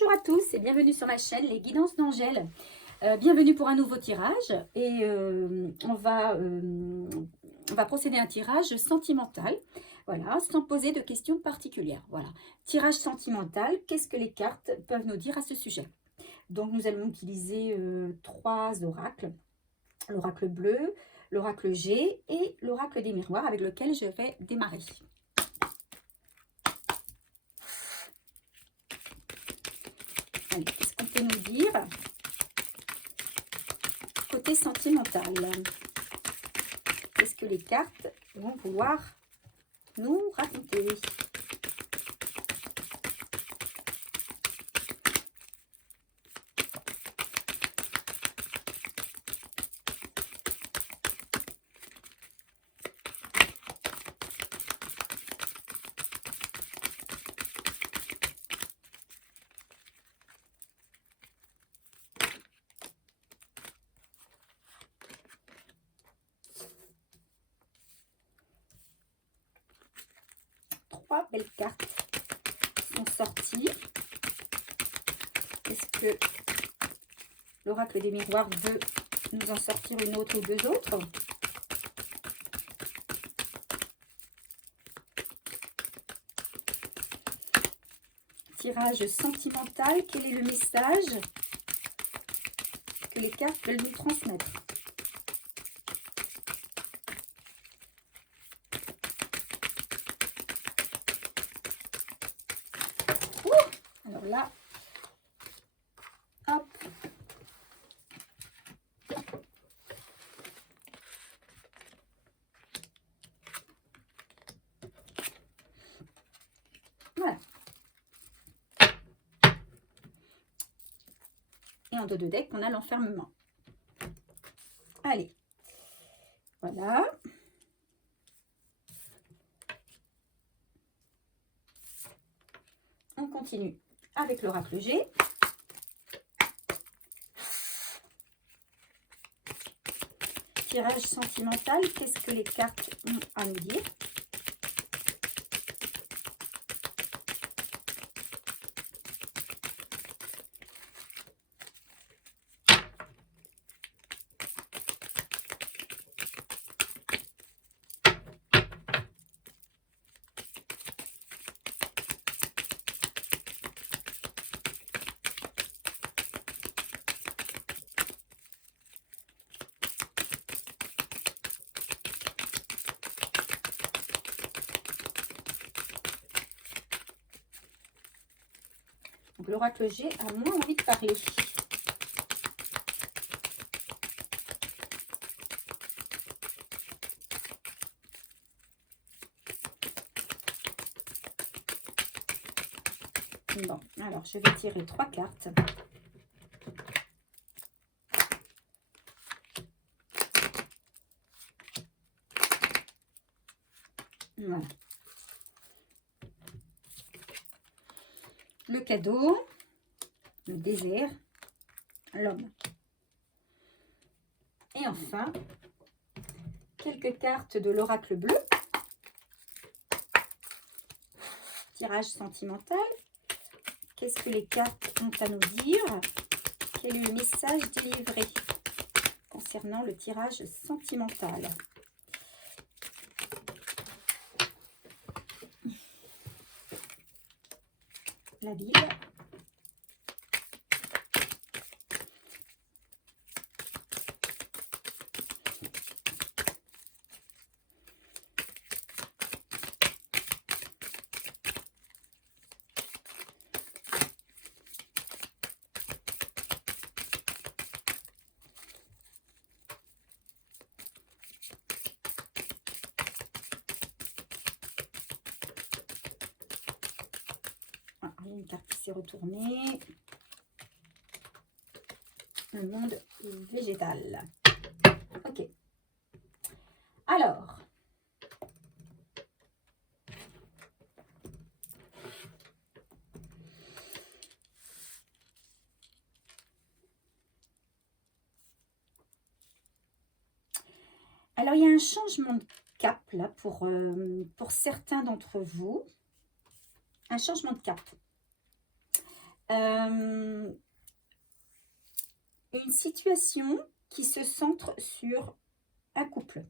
Bonjour à tous et bienvenue sur ma chaîne Les Guidances d'Angèle. Bienvenue pour un nouveau tirage et on va procéder à un tirage sentimental, voilà, sans poser de questions particulières. Voilà, tirage sentimental, qu'est-ce que les cartes peuvent nous dire à ce sujet? Donc nous allons utiliser trois oracles, l'oracle bleu, l'oracle G et l'oracle des miroirs avec lequel je vais démarrer. Allez, qu'est-ce qu'on peut nous dire côté sentimental? Qu'est-ce que les cartes vont pouvoir nous raconter? Trois belles cartes sont sorties. Est-ce que l'oracle des miroirs veut nous en sortir une autre ou deux autres? Tirage sentimental, quel est le message que les cartes veulent nous transmettre? Alors là, hop. Voilà. Et en dos de deck, on a l'enfermement. Allez, voilà. On continue avec l'oracle G. Tirage sentimental, qu'est-ce que les cartes ont à nous dire? Donc l'oracle G a moins envie de parler. Bon, alors je vais tirer trois cartes. Voilà. Le cadeau, le désert, l'homme. Et enfin, quelques cartes de l'oracle bleu. Tirage sentimental. Qu'est-ce que les cartes ont à nous dire? Quel est le message délivré concernant le tirage sentimental? La Bible. Ah, il y a une carte qui s'est retournée. Le monde végétal. Ok. Alors. Alors, il y a un changement de cap là pour certains d'entre vous. Un changement de cap. une situation qui se centre sur un couple.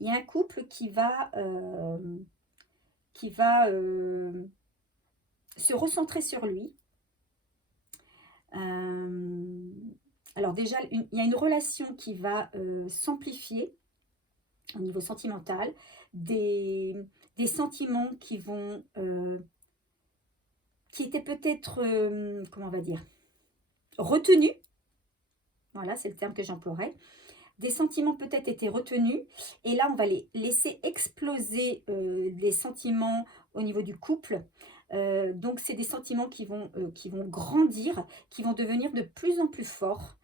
Il y a un couple qui va se recentrer sur lui. Alors déjà, il y a une relation qui va s'amplifier au niveau sentimental, des sentiments qui vont, qui étaient peut-être, comment on va dire, retenus, voilà, c'est le terme que j'emploierais, des sentiments peut-être étaient retenus, et là on va les laisser exploser les sentiments au niveau du couple. Donc c'est des sentiments qui vont grandir, qui vont devenir de plus en plus forts.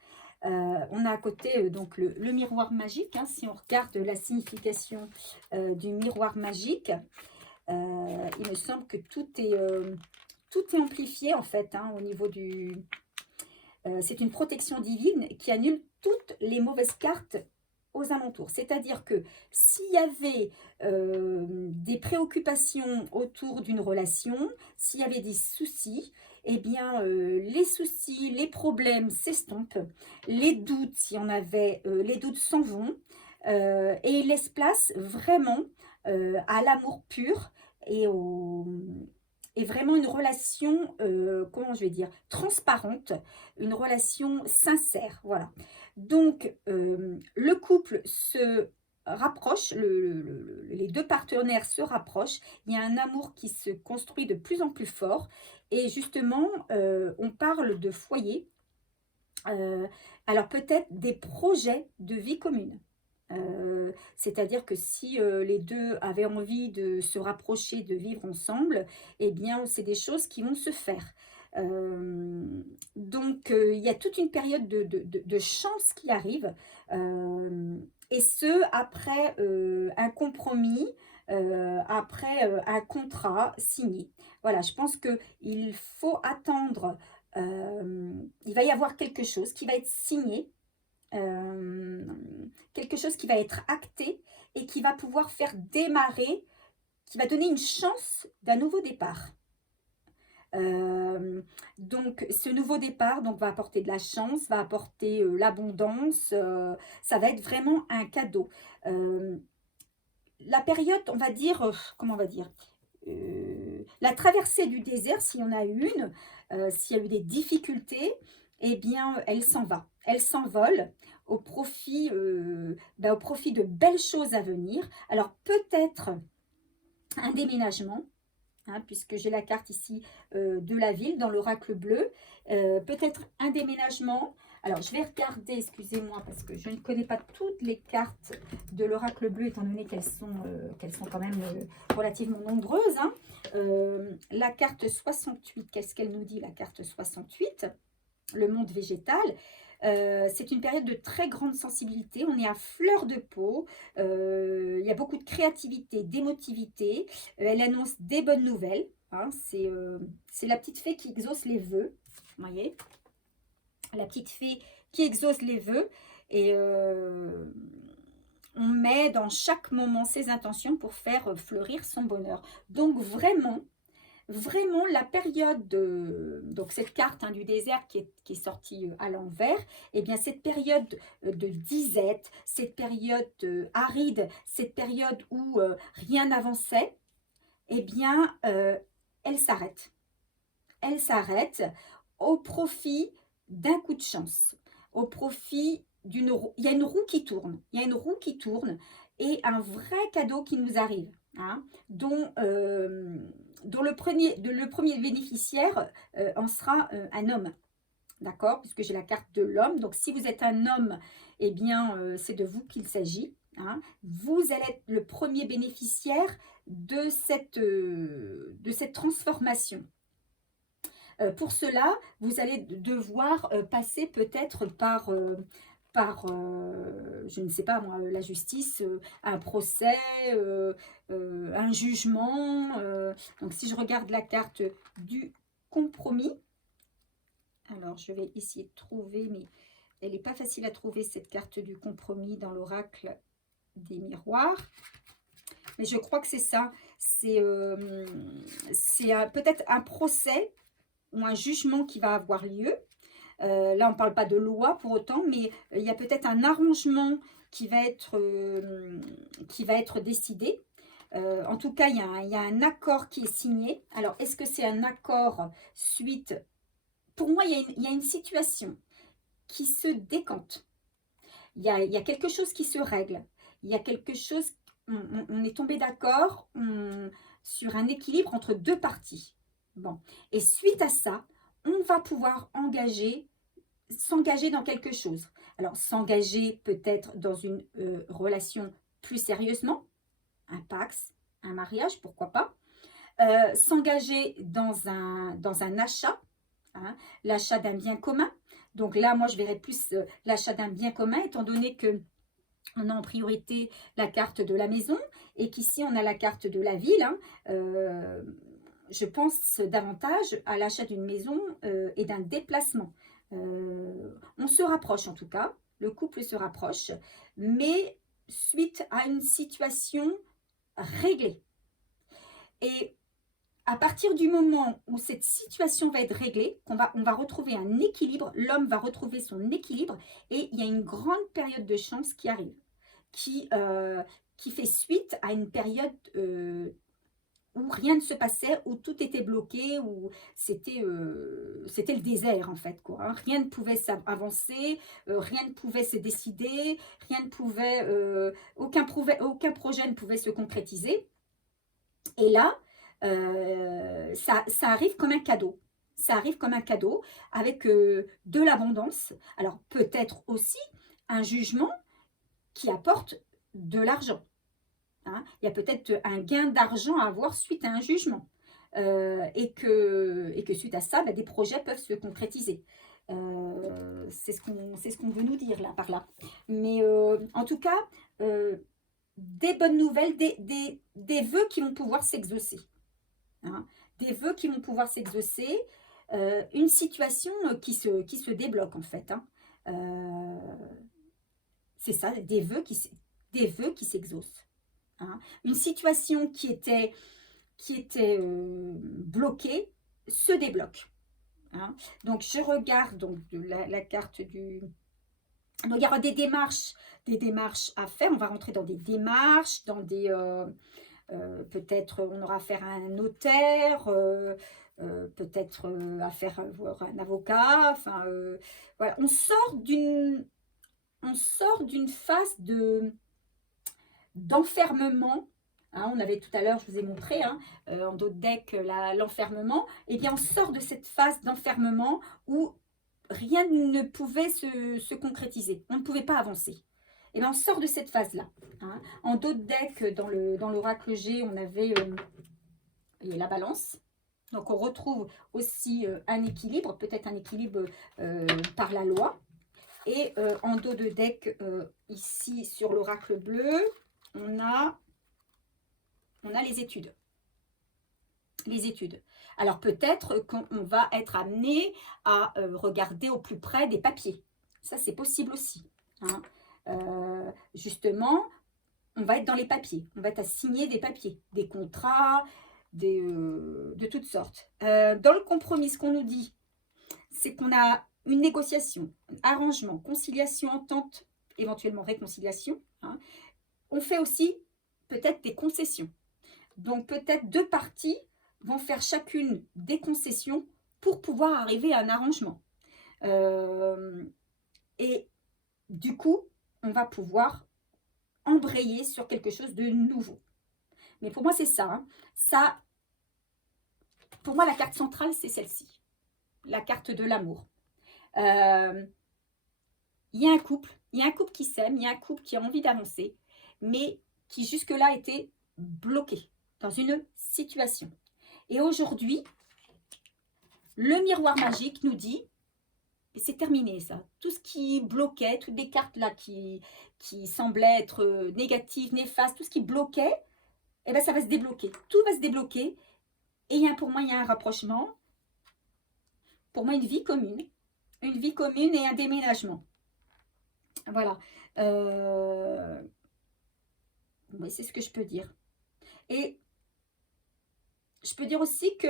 On a à côté donc le miroir magique, hein, si on regarde la signification du miroir magique, il me semble que tout est amplifié en fait, hein, au niveau du... c'est une protection divine qui annule toutes les mauvaises cartes aux alentours. C'est-à-dire que s'il y avait des préoccupations autour d'une relation, s'il y avait des soucis, eh bien, les soucis, les problèmes s'estompent, les doutes, si on avait, les doutes s'en vont, et il laisse place vraiment à l'amour pur et vraiment une relation, comment je vais dire, transparente, une relation sincère, voilà. Donc, le couple se rapproche, les deux partenaires se rapprochent, il y a un amour qui se construit de plus en plus fort, et justement, on parle de foyer, alors peut-être des projets de vie commune. C'est-à-dire que si les deux avaient envie de se rapprocher, de vivre ensemble, eh bien, c'est des choses qui vont se faire. Donc, il y a toute une période de chance qui arrive, et ce, après un compromis, après un contrat signé. Voilà, je pense qu'il faut attendre, il va y avoir quelque chose qui va être signé, euh, quelque chose qui va être acté et qui va pouvoir faire démarrer, qui va donner une chance d'un nouveau départ. Donc ce nouveau départ donc, va apporter de la chance, va apporter l'abondance, ça va être vraiment un cadeau. La période, on va dire, comment on va dire, la traversée du désert, s'il y en a eu une, s'il y a eu des difficultés, eh bien, elle s'en va. Elle s'envole au profit de belles choses à venir. Alors, peut-être un déménagement, hein, puisque j'ai la carte ici de la ville dans l'oracle bleu. Peut-être un déménagement. Alors, je vais regarder, excusez-moi, parce que je ne connais pas toutes les cartes de l'oracle bleu, étant donné qu'elles sont quand même relativement nombreuses. Hein. La carte 68, qu'est-ce qu'elle nous dit, la carte 68 ? Le monde végétal. C'est une période de très grande sensibilité, on est à fleur de peau, il y a beaucoup de créativité, d'émotivité, elle annonce des bonnes nouvelles, hein, c'est la petite fée qui exauce les vœux, vous voyez, la petite fée qui exauce les vœux, et on met dans chaque moment ses intentions pour faire fleurir son bonheur. Donc vraiment la période donc cette carte, hein, du désert qui est sortie à l'envers, et bien cette période de disette, cette période aride, cette période où rien n'avançait, et bien elle s'arrête. Elle s'arrête au profit d'un coup de chance, au profit d'une roue. Il y a une roue qui tourne, il y a une roue qui tourne, et un vrai cadeau qui nous arrive, hein, dont le premier bénéficiaire en sera un homme, d'accord, puisque j'ai la carte de l'homme. Donc si vous êtes un homme, eh bien c'est de vous qu'il s'agit, hein. Vous allez être le premier bénéficiaire de cette transformation. Pour cela, vous allez devoir passer peut-être par je ne sais pas moi, la justice, un procès, un jugement. Donc si je regarde la carte du compromis, alors je vais essayer de trouver, mais elle n'est pas facile à trouver, cette carte du compromis dans l'oracle des miroirs. Mais je crois que c'est ça, c'est peut-être un procès ou un jugement qui va avoir lieu. Là, on ne parle pas de loi pour autant, mais il y a peut-être un arrangement qui va être décidé. En tout cas, il y a un accord qui est signé. Alors, est-ce que c'est un accord suite? Pour moi, il y a une situation qui se décante. Il y a quelque chose qui se règle. Il y a quelque chose, on est tombé d'accord sur un équilibre entre deux parties. Bon. Et suite à ça, on va pouvoir s'engager dans quelque chose. Alors, s'engager peut-être dans une relation plus sérieusement, un pax, un mariage, pourquoi pas. S'engager dans un achat, hein, l'achat d'un bien commun. Donc là, moi, je verrais plus l'achat d'un bien commun, étant donné que on a en priorité la carte de la maison et qu'ici, on a la carte de la ville. Hein. Je pense davantage à l'achat d'une maison et d'un déplacement. On se rapproche en tout cas, le couple se rapproche, mais suite à une situation réglée. Et à partir du moment où cette situation va être réglée, on va retrouver un équilibre, l'homme va retrouver son équilibre et il y a une grande période de chance qui arrive, qui fait suite à une période où rien ne se passait, où tout était bloqué, où c'était le désert en fait, quoi, hein. Rien ne pouvait avancer, rien ne pouvait se décider, rien ne pouvait, aucun projet ne pouvait se concrétiser. Et là, ça arrive comme un cadeau. Ça arrive comme un cadeau avec de l'abondance. Alors peut-être aussi un jugement qui apporte de l'argent. Hein. Il y a peut-être un gain d'argent à avoir suite à un jugement. Et que suite à ça, des projets peuvent se concrétiser. C'est ce qu'on veut nous dire là par là. Mais en tout cas, des bonnes nouvelles, des vœux qui vont pouvoir s'exaucer. Hein. Des vœux qui vont pouvoir s'exaucer. Une situation qui se débloque en fait. Hein. C'est ça, des vœux qui s'exaucent. Hein. Une situation qui était bloquée se débloque. Hein. Donc, je regarde donc, la carte du... Donc, il y aura des démarches à faire. On va rentrer dans des démarches, dans des... peut-être on aura affaire à un notaire, peut-être affaire à un avocat. Enfin, voilà. On sort d'une phase d'enfermement. Hein, on avait tout à l'heure, je vous ai montré, hein, en dos de deck, l'enfermement. Eh bien, on sort de cette phase d'enfermement où rien ne pouvait se concrétiser. On ne pouvait pas avancer. Et bien, on sort de cette phase-là. Hein. En dos de deck, dans l'oracle G, on avait la balance. Donc, on retrouve aussi un équilibre, peut-être un équilibre par la loi. Et en dos de deck, ici, sur l'oracle bleu, on a les études. Les études. Alors peut-être qu'on va être amené à regarder au plus près des papiers. Ça, c'est possible aussi. Hein. Justement, on va être dans les papiers. On va être à signer des papiers, des contrats, de toutes sortes. Dans le compromis, ce qu'on nous dit, c'est qu'on a une négociation, un arrangement, conciliation, entente, éventuellement réconciliation. Hein. On fait aussi peut-être des concessions. Donc peut-être deux parties vont faire chacune des concessions pour pouvoir arriver à un arrangement. Et du coup, on va pouvoir embrayer sur quelque chose de nouveau. Mais pour moi, c'est ça. Hein. Ça, pour moi, la carte centrale, c'est celle-ci. La carte de l'amour. Il y a un couple qui s'aime, il y a un couple qui a envie d'avancer, mais qui jusque-là était bloqué dans une situation. Et aujourd'hui, le miroir magique nous dit, c'est terminé ça, tout ce qui bloquait, toutes les cartes là qui semblaient être négatives, néfastes, tout ce qui bloquait, eh ben, ça va se débloquer. Tout va se débloquer. Et pour moi, il y a un rapprochement. Pour moi, une vie commune et un déménagement. Voilà. Oui, c'est ce que je peux dire. Et je peux dire aussi que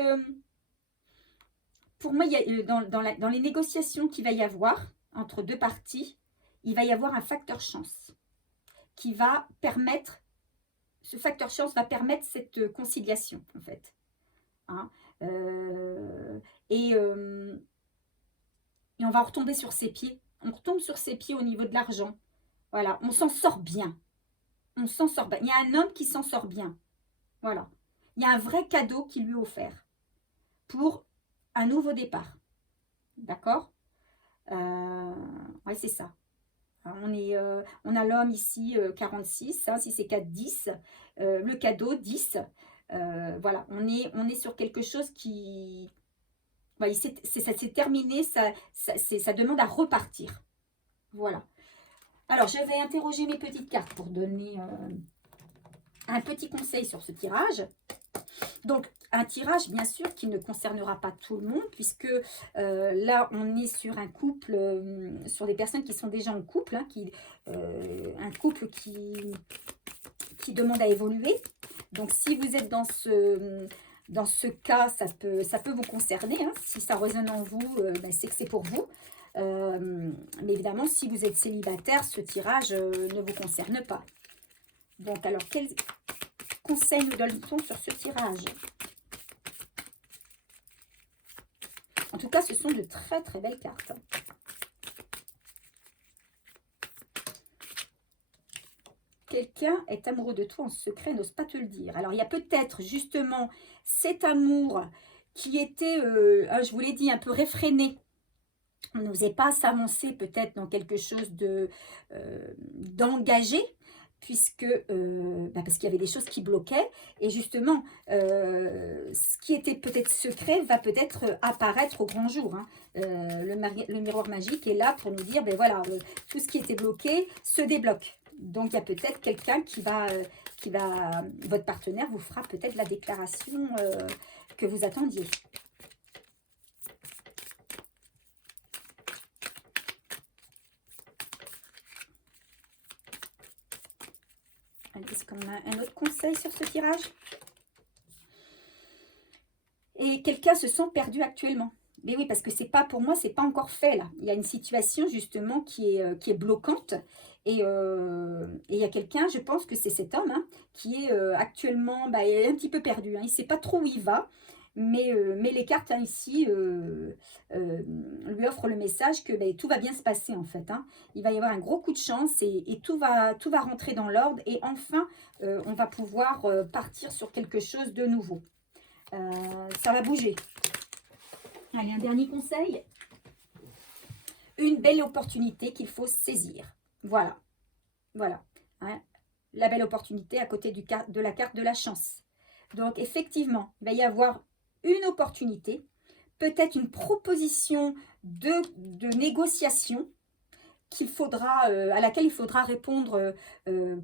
pour moi, il y a, dans les négociations qu'il va y avoir entre deux parties, il va y avoir un facteur chance qui va permettre, ce facteur chance va permettre cette conciliation, en fait. Hein. Euh, et, euh, et on va retomber sur ses pieds. On retombe sur ses pieds au niveau de l'argent. Voilà, on s'en sort bien. On s'en sort bien. Il y a un homme qui s'en sort bien. Voilà. Il y a un vrai cadeau qui lui est offert pour un nouveau départ. D'accord. Ouais, c'est ça. On a l'homme ici, 46, hein, si c'est 4, 10. Le cadeau, 10. Voilà, on est sur quelque chose qui... Voilà, ça s'est terminé, ça demande à repartir. Voilà. Alors, je vais interroger mes petites cartes pour donner un petit conseil sur ce tirage. Donc, un tirage, bien sûr, qui ne concernera pas tout le monde, puisque là, on est sur un couple, sur des personnes qui sont déjà en couple, hein, un couple qui demande à évoluer. Donc, si vous êtes dans ce cas, ça peut vous concerner. Hein. Si ça résonne en vous, c'est que c'est pour vous. Mais évidemment, si vous êtes célibataire, ce tirage ne vous concerne pas. Donc, alors, quel conseil nous donne-t-on sur ce tirage? En tout cas, ce sont de très très belles cartes. Quelqu'un est amoureux de toi en secret, n'ose pas te le dire. Alors, il y a peut-être justement cet amour qui était, je vous l'ai dit, un peu réfréné. On n'osait pas s'avancer peut-être dans quelque chose d'engagé, puisque parce qu'il y avait des choses qui bloquaient. Et justement, ce qui était peut-être secret va peut-être apparaître au grand jour. Hein. Le miroir magique est là pour nous dire, ben voilà, tout ce qui était bloqué se débloque. Donc, il y a peut-être quelqu'un votre partenaire vous fera peut-être la déclaration que vous attendiez. Est-ce qu'on a un autre conseil sur ce tirage? Et quelqu'un se sent perdu actuellement. Mais oui, parce que c'est pas, pour moi, c'est pas encore fait là. Il y a une situation justement qui est bloquante. Et il y a quelqu'un, je pense que c'est cet homme, hein, qui est actuellement est un petit peu perdu. Hein. Il ne sait pas trop où il va. Mais les cartes hein, ici lui offrent le message que tout va bien se passer en fait. Hein. Il va y avoir un gros coup de chance et tout va rentrer dans l'ordre. Et enfin, on va pouvoir partir sur quelque chose de nouveau. Ça va bouger. Allez, un dernier conseil. Une belle opportunité qu'il faut saisir. Voilà. Voilà. Hein. La belle opportunité à côté de la carte de la chance. Donc, effectivement, il va y avoir une opportunité, peut-être une proposition de négociation à laquelle il faudra répondre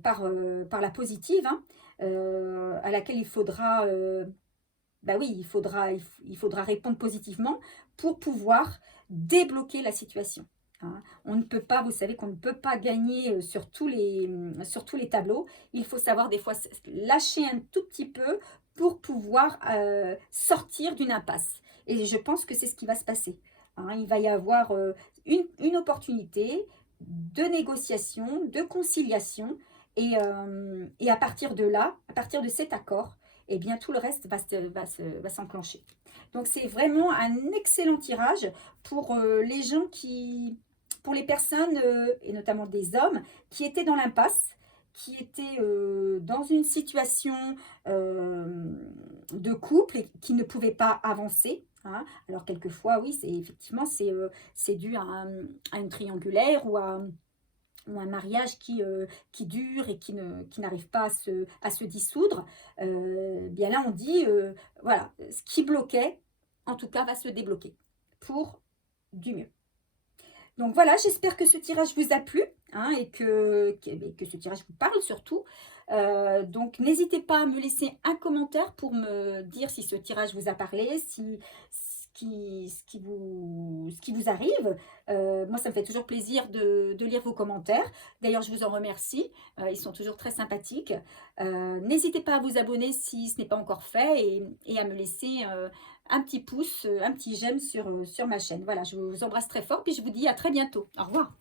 par la positive, hein, à laquelle il faudra... oui, il faudra répondre positivement pour pouvoir débloquer la situation. Hein. On ne peut pas, vous savez qu'on ne peut pas gagner sur tous les tableaux. Il faut savoir des fois lâcher un tout petit peu pour pouvoir sortir d'une impasse. Et je pense que c'est ce qui va se passer. Hein. Il va y avoir une opportunité de négociation, de conciliation. Et à partir de là, à partir de cet accord, eh bien, tout le reste va s'enclencher. Donc, c'est vraiment un excellent tirage pour les gens pour les personnes, et notamment des hommes, qui étaient dans l'impasse, qui étaient dans une situation de couple et qui ne pouvaient pas avancer. Hein. Alors, quelquefois, oui, effectivement, c'est dû à une triangulaire ou à un mariage qui dure et qui n'arrive pas à se dissoudre, bien là on dit, voilà, ce qui bloquait, en tout cas, va se débloquer pour du mieux. Donc voilà, j'espère que ce tirage vous a plu, hein, et que ce tirage vous parle surtout. Donc n'hésitez pas à me laisser un commentaire pour me dire si ce tirage vous a parlé, ce qui vous arrive. Moi, ça me fait toujours plaisir de lire vos commentaires. D'ailleurs, je vous en remercie. Ils sont toujours très sympathiques. N'hésitez pas à vous abonner si ce n'est pas encore fait et à me laisser un petit pouce, un petit j'aime sur ma chaîne. Voilà, je vous embrasse très fort, puis je vous dis à très bientôt. Au revoir.